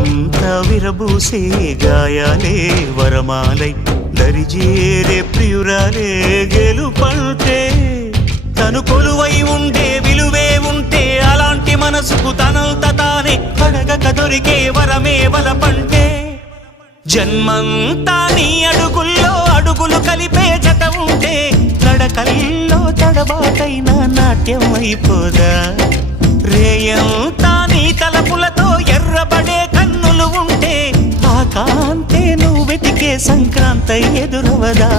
లోకమంతా విరబూసే గాయాలే వరమాలై దరిజేరే ప్రియురాలే గెలుపంటే తను కొలువై ఉండే విలువే ఉంటే అలాంటి మనసుకు తనంత తానే అడగక దొరికే వరమే వలపంటే జన్మంతా నీ అడుగుల్లో అడుగులు కలిపే జత ఉంటే నడకల్లో తడబాటైన నాట్యం అయిపోదా రేయంతా నీ తలపులతో ఎర్రబడే కన్నులు ఉంటే ఆ కాంతే నువ్వు వెతికే సంక్రాంతి ఎదురవదా